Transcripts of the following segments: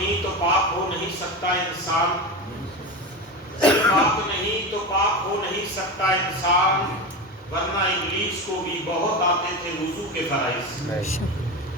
نہیں تو پاک ہو نہیں سکتا انسان، پاک نہیں تو پاک ہو نہیں سکتا انسان، ورنہ ابلیس کو بھی بہت آتے تھے وضو کے فرائض،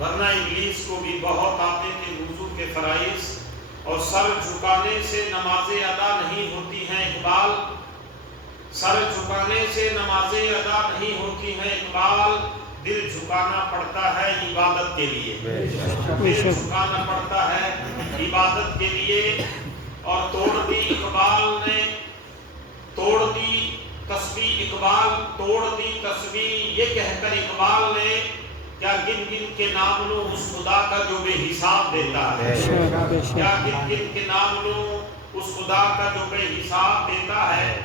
ورنہ ابلیس کو بھی بہت آتے تھے وضو کے فرائض، اور سر جھکانے سے نمازیں ادا نہیں ہوتی ہیں اقبال، سر جھکانے سے نمازیں ادا نہیں ہوتی ہیں اقبال، دل جھکانا پڑتا ہے عبادت کے لیے، دل جھکانا پڑتا ہے عبادت کے لیے۔ اور توڑ دی اقبال نے، توڑ دی تسبیح اقبال، توڑ دی تسبیح یہ کہہ کر اقبال نے، کیا گن گن کے نام لوں اس خدا کا جو بے حساب دیتا ہے، کیا گن گن کے نام لوں اس خدا کا جو بے حساب دیتا ہے۔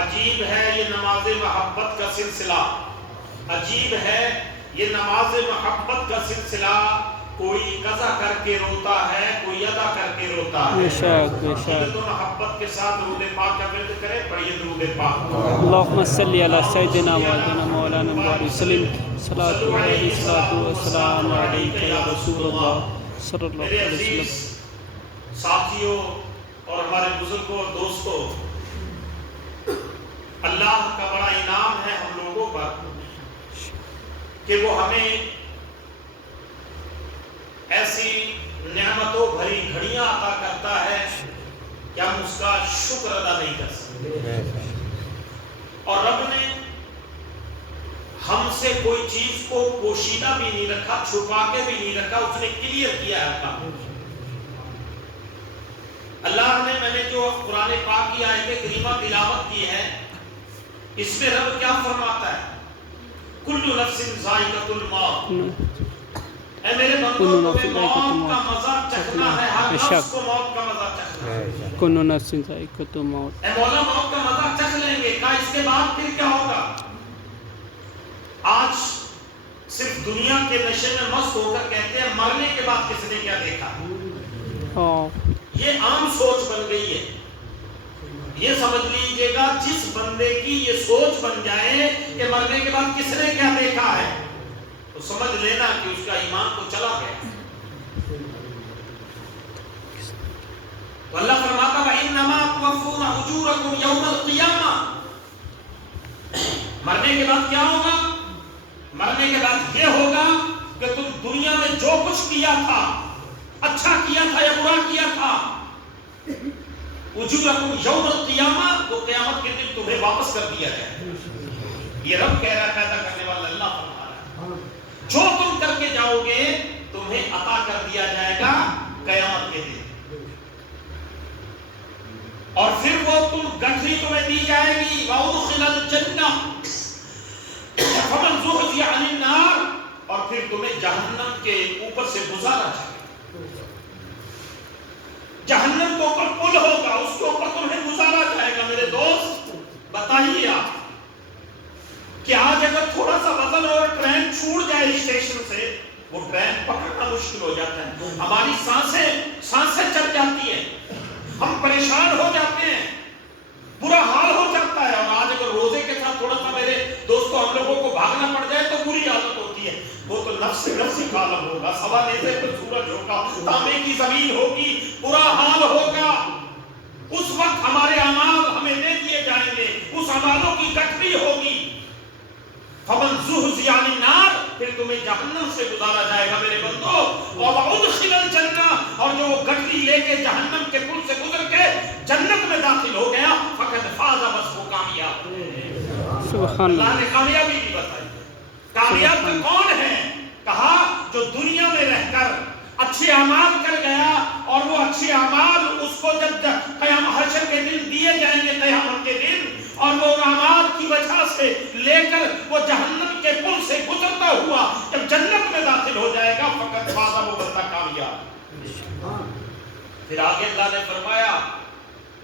عجیب ہے یہ نماز محبت کا سلسلہ، عجیب ہے یہ نماز محبت کا سلسلہ، کوئی قضا کر کے روتا ہے کوئی ادا کر کے روتا ہے۔ عقیدت و محبت کے ساتھ درود پاک کا ورد کریں، پڑھیے درود پاک۔ اللہم صلی علی سیدنا مولانا محمد وسلم، صلاۃ و سلام علیک یا رسول اللہ صلی اللہ میرے علیہ عزیز وسلم۔ ساتھیوں اور ہمارے بزرگوں اور دوستوں، اللہ کا بڑا انعام ہے ہم لوگوں پر کہ وہ ہمیں ایسی نعمتوں بھری گھڑیاں عطا کرتا ہے کہ ہم اس کا شکر ادا نہیں کر سکتے۔ اور رب نے ہم سے کوئی چیز کو پوشیدہ بھی نہیں رکھا، چھپا کے بھی نہیں رکھا، اس نے کلیئر کیا ہے کام۔ اللہ نے، میں نے جو قرآن پاک کی آیت کریمہ تلاوت کی ہے، اس میں رب کیا فرماتا ہے؟ کل نفس ذائقۃ الموت، اے میرے بندوں تمہیں موت کا مزہ چکھنا ہے، ہر نفس کو موت کا مزہ چکھنا ہے۔ کل نفس ذائقۃ الموت، اے مولا موت کا مزہ چکھ لیں گے، کہا اس کے بعد پھر کیا ہوگا؟ آج صرف دنیا کے نشے میں مست ہو کر کہتے ہیں مرنے کے بعد کس نے کیا دیکھا، یہ عام سوچ بن گئی ہے۔ یہ سمجھ لیجئے گا جس بندے کی یہ سوچ بن جائے کہ مرنے کے بعد کس نے کیا دیکھا ہے، تو سمجھ لینا کہ اس کا ایمان تو چلا گیا۔ تو اللہ فرماتا وَإِنَّمَا تُوَفُّونَ أُجُورَكُمْ يَوْمَ الْقِيَامَةِ، مرنے کے بعد کیا ہوگا؟ مرنے کے بعد یہ ہوگا کہ تم دنیا میں جو کچھ کیا تھا، اچھا کیا تھا یا برا کیا تھا، اجورکم یوم القیامہ، وہ قیامت کے دن تمہیں واپس کر دیا جائے۔ یہ رب کہہ رہا ہے، پیدا کرنے والا اللہ فرما رہا ہے، جو تم کر کے جاؤ گے تمہیں عطا کر دیا جائے گا قیامت کے دن، اور پھر وہ تم گٹھری تمہیں دی جائے گی، وَأُدْخِلَ الْجَنَّةَ فَمَنْ زُحْزِحَ عَنِ النَّارِ، اور پھر تمہیں جہنم کے اوپر سے گزارا جائے گا۔ جہنم کے اوپر پل ہوگا، اس کے اوپر تمہیں گزارا جائے گا۔ میرے دوست بتائیے آپ کہ آج اگر تھوڑا سا وزن اور ٹرین چھوٹ جائے اسٹیشن سے، وہ ٹرین پکڑنا مشکل ہو جاتا ہے، ہماری سانسیں چل جاتی ہیں، ہم پریشان ہو جاتے ہیں، برا حال ہو جاتا ہے۔ اور آج اگر روزے کے ساتھ تھوڑا سا میرے دوستوں ہم لوگوں کو بھاگنا پڑ جائے تو بری عادت ہوتی ہے، وہ تو نفسی کا عالم ہوگا، سوا نیزے پر سورج ہوگا، تانبے کی زمین ہوگی، برا حال ہوگا۔ اس وقت ہمارے اعمال ہمیں دے دیے جائیں گے، اس اعمالوں کی گٹھری ہوگی۔ فمن زحزح عن النار، پھر تمہیں جہنم سے گزارا جائے گا میرے بندو، وَأُدْخِلَ الْجَنَّةَ، اور جو وہ گٹھری لے کے جہنم کے پل سے گزر کے جنت میں داخل ہو گیا، فقد فاز، بس وہ کامیاب۔ سبحان اللہ۔ اللہ نے کامیابی بھی بتائی۔ کامیاب کون ہے؟ کہا جو دنیا میں رہ کر اچھے اعمال کر گیا، اور وہ اچھے اعمال اس کو جب قیامت حشر کے دن دیے جائیں گے، قیامت کے دن، اور وہ اعمال کی وجہ سے لے کر وہ جہنم کے پل سے گزرتا ہوا جب جنت میں داخل ہو جائے گا، فقط فاز، وہ بندہ کامیاب۔ پھر آگے اللہ نے فرمایا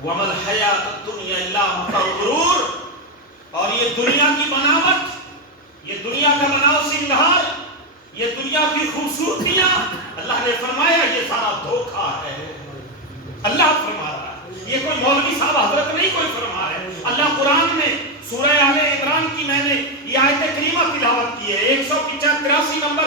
وَمَا الْحَيَاةُ الدُّنْيَا إِلَّا مَتَاعُ الْغُرُورِ، اور یہ دنیا کی بناوٹ، یہ دنیا کا بناؤ سنگھار، یہ دنیا کی خوبصورتیاں، اللہ نے فرمایا یہ سارا دھوکہ ہے۔ اللہ فرما رہا ہے، یہ کوئی مولوی صاحب حضرت نہیں کوئی فرما رہے، اللہ قرآن میں سورہ آل عمران کی میں نے یہ آیت کریمہ تلاوت کی ہے، 183 نمبر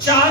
4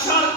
4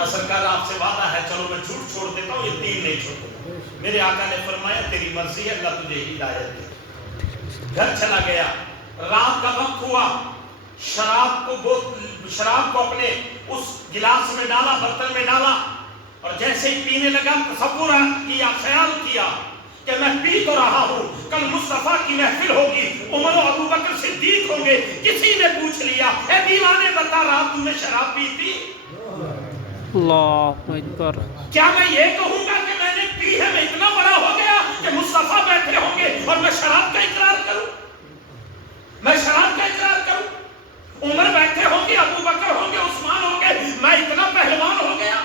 کہا سرکار آپ سے وعدہ ہے چلو میں جھوٹ چھوڑ دیتا ہوں، یہ دین نہیں چھوڑتا۔ میرے آقا نے فرمایا تیری مرضی ہے، اللہ تجھے ہدایت دے۔ گھر چلا گیا، رات کا وقت ہوا، شراب کو اپنے اس گلاس میں ڈالا، برتن میں ڈالا، اور جیسے ہی پینے لگا تصور کیا، خیال کیا کہ میں پی تو رہا ہوں، کل مصطفیٰ کی محفل ہوگی، عمر و ابو بکر صدیق ہوں گے، کسی نے پوچھ لیا اے دیوانے بتا رہا تم نے شراب پی تھی؟ اللہ اکبر۔ کیا میں یہ کہوں گا کہ میں نے پی ہے، میں اتنا بڑا ہو گیا کہ مصطفیٰ بیٹھے ہوں گے اور میں شراب کا اقرار کروں؟ میں شراب کا اقرار کروں؟ عمر بیٹھے ہوں گے، ابو بکر ہوں گے، عثمان ہوں گے، میں اتنا پہلوان ہو گیا؟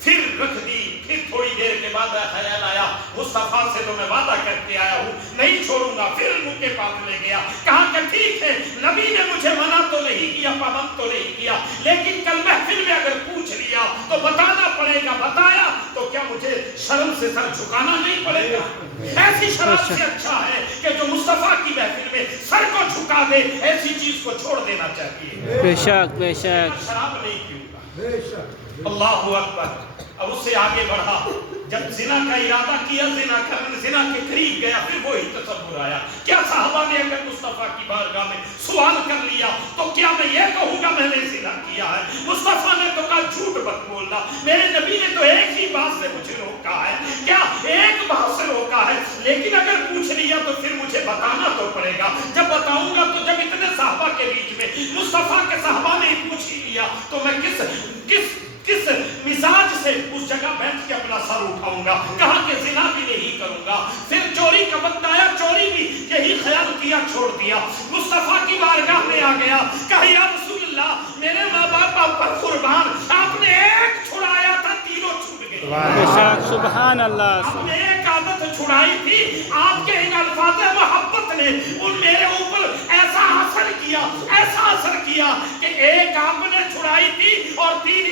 پھر رکھ دی۔ پھر تھوڑی دیر کے بعد خیال آیا مصطفیٰ سے تو میں وعدہ کر کے آیا ہوں، نہیں چھوڑوں گا۔ پھر منہ کے پاس لے گیا، کہا کہ ٹھیک ہے نبی نے مجھے منع تو نہیں کیا، پابند تو نہیں کیا، لیکن کل محفل میں اگر پوچھ لیا تو بتانا پڑے گا، بتایا تو کیا مجھے شرم سے سر جھکانا نہیں پڑے گا؟ ایسی شراب سے اچھا ہے کہ جو مصطفیٰ کی محفل میں سر کو جھکا دے، ایسی چیز کو چھوڑ دینا چاہیے۔ بے شک بے شک۔ شراب نہیں پیوں گا۔ اللہ اکبر۔ اب اس سے آگے بڑھا، جب زنا کا ارادہ کیا، زنا کے قریب گیا، پھر وہی تصور آیا، کیا صحابہ نے اگر مصطفیٰ کی بارگاہ میں سوال کر لیا تو کیا میں یہ کہوں گا میں نے زنا کیا ہے؟ مصطفیٰ نے تو کہا جھوٹ مت بولنا، میرے نبی نے تو ایک ہی بات سے مجھے روکا ہے، کیا ایک بات سے روکا ہے، لیکن اگر پوچھ لیا تو پھر مجھے بتانا تو پڑے گا۔ جب بتاؤں گا تو جب اتنے صحابہ کے بیچ میں مصطفیٰ کے صحابہ نے پوچھ ہی لیا تو میں کس مزاج سے اس جگہ بیٹھ کے اپنا سر اٹھاؤں گا؟ کہا کہ زنا بھی نہیں کروں گا۔ پھر چوری کا وقت آیا، چوری بھی یہی خیال کیا، چھوڑ دیا۔ مصطفیٰ کی بارگاہ میں آ گیا، کہا یا رسول اللہ میرے ماں باپ پر قربان، آپ نے ایک چھڑایا تھا تینوں چھوٹ گئے۔ سبحان اللہ۔ آپ نے ایک عادت چھڑائی تھی، آپ کے ان الفاظ محبت نے ان میرے اوپر ایسا اثر کیا کہ ایک آپ نے چھڑائی تھی اور تین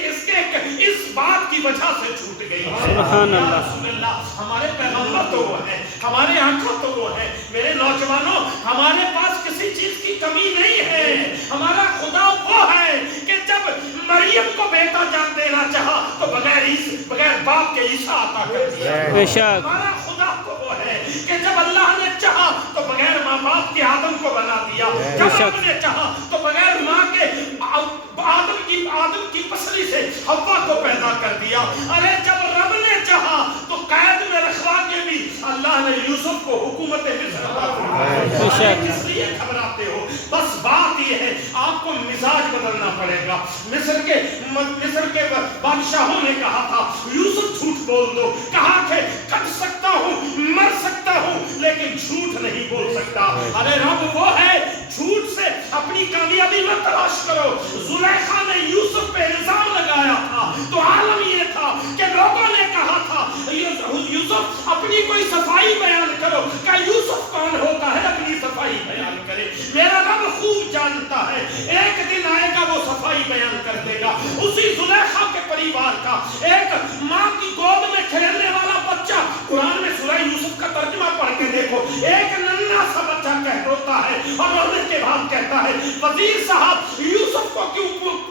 اس بات کی وجہ سے چھوٹ گئی۔ سبحان اللہ۔ رسول اللہ ہمارے پیغمبر تو وہ ہیں، ہمارے آقا تو وہ ہیں۔ میرے نوجوانوں، ہمارے پاس کسی چیز کی کمی نہیں ہے، ہمارا خدا وہ ہے کہ جب مریم کو بیٹا جان دینا چاہا تو بغیر باپ کے عیسیٰ عطا کر دیا۔ بے شک۔ ہمارا خدا تو وہ ہے کہ جب اللہ نے چاہا تو بغیر ماں باپ کے آدم کو بنا دیا، جب رب نے چاہا تو بغیر ماں کے آدم کی پسلی سے حوا کو پیدا کر دیا۔ ارے جب رب نے چاہا تو قید میں رکھوا کے بھی اللہ نے یوسف کو حکومت مصر عطا فرمایا۔ کس لیے گھبراتے ہو؟ بس بات یہ ہے آپ کو مزاج بدلنا پڑے گا۔ مصر کے بادشاہوں نے کہا تھا یوسف جھوٹ بول دو، کہا کہ کٹ سکتا ہوں، مر سکتا ہوں، لیکن جھوٹ نہیں بول سکتا۔ ارے رب وہ ہے، جھوٹ سے اپنی کامیابی میں تلاش کرو۔ زلیخا نے یوسف پہ الزام لگایا تھا تو عالم یہ تھا کہ لوگوں نے کہا تھا یوسف اپنی کوئی صفائی بیان کرو، کہ یوسف کون ہوتا ہے اپنی صفائی بیان کرے۔ میرا رب خوب جانتا ہے، ایک دن آئے گا وہ صفائی بیان کر دے گا۔ اسی زلیخا کے پریوار کا ایک ماں کی گود میں کھیلنے والا بچہ، قرآن میں سورہ یوسف کا ترجمہ پڑھ کے دیکھو، ایک ننھا سا بچہ روتا ہے اور رونے کے بعد کہتا ہے وزیر صاحب یوسف کو کیوں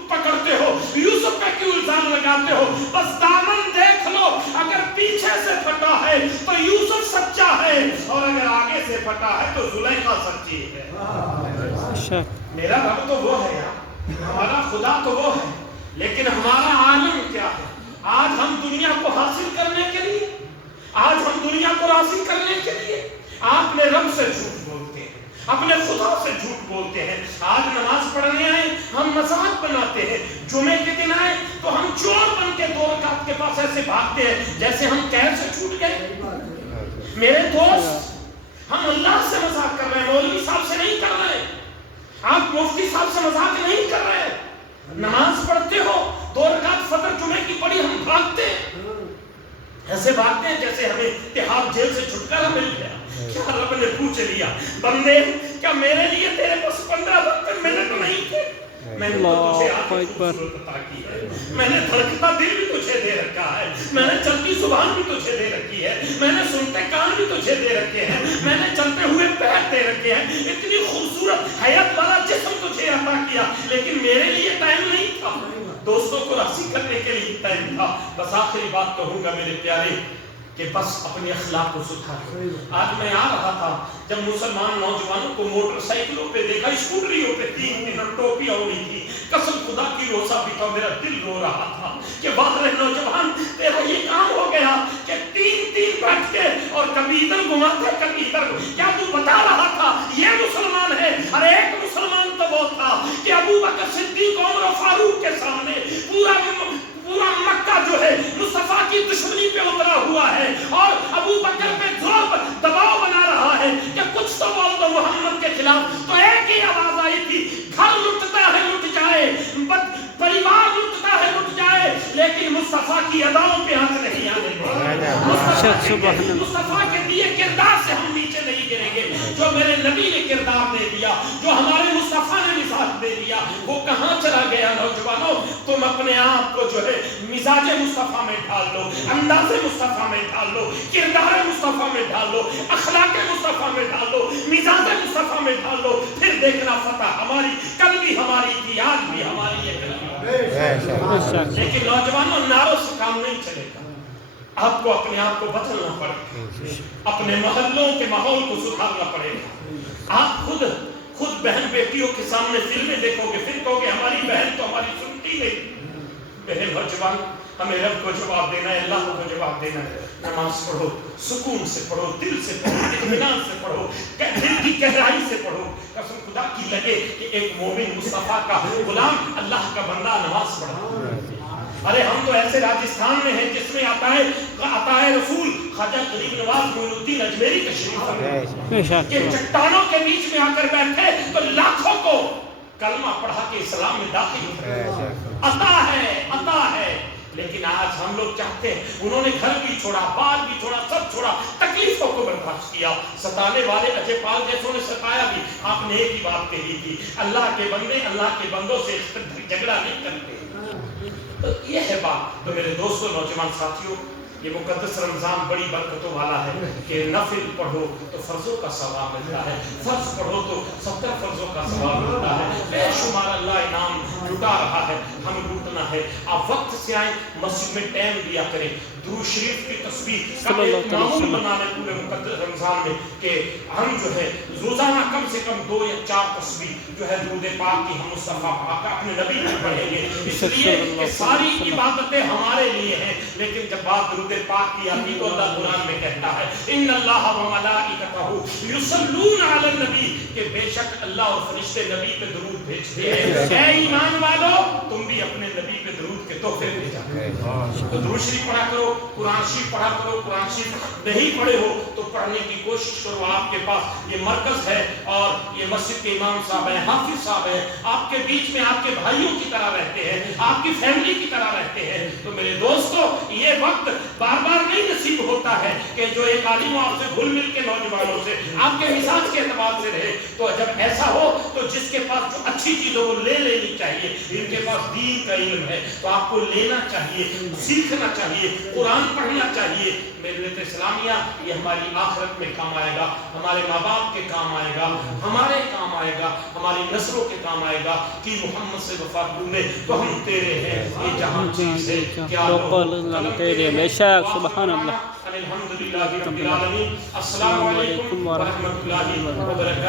پکڑتے ہو، یوسف پہ کیوں الزام لگاتے ہو؟ بس دامن دیکھ لو، اگر پیچھے سے پھٹا ہے تو یوسف سچا ہے اور اگر آگے سے پھٹا ہے تو زلیخا سچی ہے۔ میرا رب تو وہ ہے یار، ہمارا خدا تو وہ ہے، لیکن ہمارا عالم کیا ہے؟ آج ہم دنیا کو حاصل کرنے کے لیے، آج ہم دنیا کو حاصل کرنے کے لیے اپنے رب سے جھوٹ بولتے ہیں، اپنے خدا سے جھوٹ بولتے ہیں۔ آج نماز پڑھنے آئے ہم مذاق بناتے ہیں، جمعے کے دن آئے تو ہم چور بن کے 2 رکعت کے پاس ایسے بھاگتے ہیں جیسے ہم قید سے چھوٹ گئے۔ میرے دوست، ہم اللہ سے مذاق کر رہے ہیں، مولوی صاحب سے نہیں کر رہے، آپ مفتی صاحب سے مذاق نہیں کر رہے۔ نماز پڑھتے ہو، 2 رکعت فجر جمعے کی پڑھی، ہم بھاگتے ہیں، ایسے بھاگتے ہیں جیسے ہمیں تہاب جیل سے چھٹکارا مل گیا۔ کیا رب نے پوچھ لیا بندے کیا میرے لیے تیرے پاس 15 منٹ نہیں تھے؟ میں نے تو تجھے آنکھیں خوبصورت عطا کی ہے، میں نے دھڑکتا دل بھی تجھے دے رکھا ہے، میں نے چلتی زبان بھی تجھے دے رکھی ہے، میں نے سنتے کان بھی تجھے دے رکھے ہیں، میں نے چلتے ہوئے پیر دے رکھے ہیں، اتنی خوبصورت حیات والا جسم تجھے عطا کیا، لیکن میرے لیے ٹائم نہیں تھا۔ دوستوں کو راضی کرنے کے لیے ٹائم تھا. بس آخری بات کہوں گا میرے پیارے کہ بس اپنے اخلاق کو سدھارو. آج میں آ رہا تھا جب مسلمان نوجوانوں کو موٹر سائیکلوں پہ دیکھا, اسکوٹریوں پہ 3 ٹوپیاں اڑی تھی, قسم خدا کی روزہ بھی تھا, میرا دل رو رہا تھا کہ واہ رے نوجوان تیرا یہ کام ہو گیا کہ 3 بیٹھ کے اور کبھی ادھر گھماتے کبھی ادھر. کیا تو بتا رہا تھا یہ مسلمان ہے؟ اور ایک مسلمان تو وہ تھا کہ ابو بکر صدیق عمر و فاروق کے سامنے پورا مکہ جو ہے مصطفیٰ کی دشمنی پہ اترا ہوا ہے اور ابو بکر پہ زور دباؤ بنا رہا ہے کہ کچھ تو بول دو محمد کے خلاف. تو ایک ہی آواز آئی تھی, گھر لٹتا ہے لٹ جائے, پریوار لٹتا ہے لٹ جائے, لیکن مصطفیٰ کی اداؤں پہ ہاتھ نہیں آنے دیں. مصطفیٰ کے دیے کردار سے ہم نیچے نہیں گریں گے. جو میرے نبی نے کردار دے دیا, جو ہمارے مصطفیٰ نے مثال دے دیا, وہ کہاں چلا گیا؟ نوجوانوں تم اپنے آپ کو جو ہے مزاج مصطفیٰ میں ڈال لو, انداز مصطفیٰ میں ڈال لو, کردار مصطفیٰ میں ڈال لو, اخلاق مصطفیٰ میں ڈال لو, مزاج مصطفیٰ میں ڈال لو, پھر دیکھنا فتح ہماری کل بھی ہماری تھی, آج بھی ہماری ہے. لیکن نوجوانوں نعروں سے کام نہیں چلے گا. آپ کو اپنے آپ کو بدلنا پڑے گا, اپنے محلوں کے ماحول کو سدھارنا پڑے گا. آپ خود بہن بیٹیوں کے سامنے فلمیں دیکھو گے, پھر کہو گے ہماری بہن تو ہماری سنتی نہیں. میرے نوجوان ہمیں رب کو جواب دینا ہے, اللہ کو جواب دینا ہے. نماز پڑھو, سکون سے پڑھو, دل سے پڑھو, اطمینان سے پڑھو, دل کی گہرائی سے پڑھو. قسم خدا کی لگے کہ ایک مومن مصطفیٰ کا غلام, اللہ کا بندہ نماز پڑھا. ارے ہم تو ایسے راجستھان میں ہیں جس میں عطائے رسول خواجہ غریب نواز معین الدین اجمیری تشریف فرما کہ چٹانوں کے بیچ میں آ کر بیٹھے تو لاکھوں کو کلمہ پڑھا کے اسلام میں داخل ہوتے. عطا ہے. لیکن آج ہم لوگ چاہتے ہیں, انہوں نے گھر بھی چھوڑا, بال بھی چھوڑا, سب چھوڑا, تکلیفوں کو برداشت کیا. ستانے والے اجے پال جیسوں نے ستایا بھی. آپ نے ایک ہی بات کہی تھی, اللہ کے بندے اللہ کے بندوں سے جھگڑا نہیں کرتے. تو یہ ہے بات. تو میرے دوستوں, نوجوان ساتھیوں, یہ مقدس رمضان بڑی برکتوں والا ہے کہ نفل پڑھو تو فرضوں کا ثواب ملتا ہے, فرض پڑھو تو 70 فرضوں کا ثواب ملتا ہے. بے شمار اللہ انعام لٹا رہا ہے, ہم لوٹنا ہے. آپ وقت سے آئیں, مسجد میں ٹائم دیا کریں, درود شریف کی تسبیح کا ایک معمول بنا لیں پورے مقدس رمضان میں کہ ہم جو ہے روزانہ کم سے کم 2 یا 4 تسبیح جو ہے درود پاک کی ہم مصطفیٰ پاک اپنے نبی میں پڑھیں گے. اس لیے کہ ساری عبادتیں ہمارے لیے ہیں, لیکن جب بات درود پاک کی آتی تو اللہ قرآن میں کہتا ہے ان اللہ و ملائکتہ یصلون علی النبی, کہ بے شک اللہ اور فرشتے نبی پہ درود بھیجتے ہیں. اے ایمان والو تم بھی اپنے نبی پہ درود کے تحفے بھیجا کرو. تو درود شریف پڑھا کرو, قرآن شریف پڑھا کرو. قرآن شریف نہیں پڑھے ہو تو پڑھنے کی کوشش کرو. آپ کے پاس یہ مرکز ہے اور یہ مسجد کے امام صاحب ہیں, حافظ صاحب ہیں, آپ کے بیچ میں آپ کے بھائیوں کی طرح رہتے ہیں, آپ کی فیملی کی طرح رہتے ہیں. تو میرے دوستو, یہ وقت بار بار نہیں نصیب ہوتا ہے کہ جو ایک عالم آپ سے گھل مل کے نوجوانوں سے آپ کے مزاج کے اعتبار سے رہے. تو جب ایسا ہو تو جس کے پاس جو اچھی چیز ہو وہ لے لینی چاہیے. ان کے پاس دین کا علم ہے تو آپ کو لینا چاہیے, سیکھنا چاہیے, قرآن پڑھنا چاہیے. ملت اسلامیہ یہ ہماری آخرت میں کام آئے گا, ہمارے ماں باپ کے کام آئے گا, ہمارے کام آئے گا, ہماری نسلوں کے کام آئے گا. کہ محمد سے وفا ڈھونڈے تو ہم تیرے ہیں, یہ جہاں چیز ہے کیا تیرے. بے شک, سبحان اللہ. الحمدللہ رب العالمین. السلام علیکم ورحمۃ اللہ وبرکاتہ.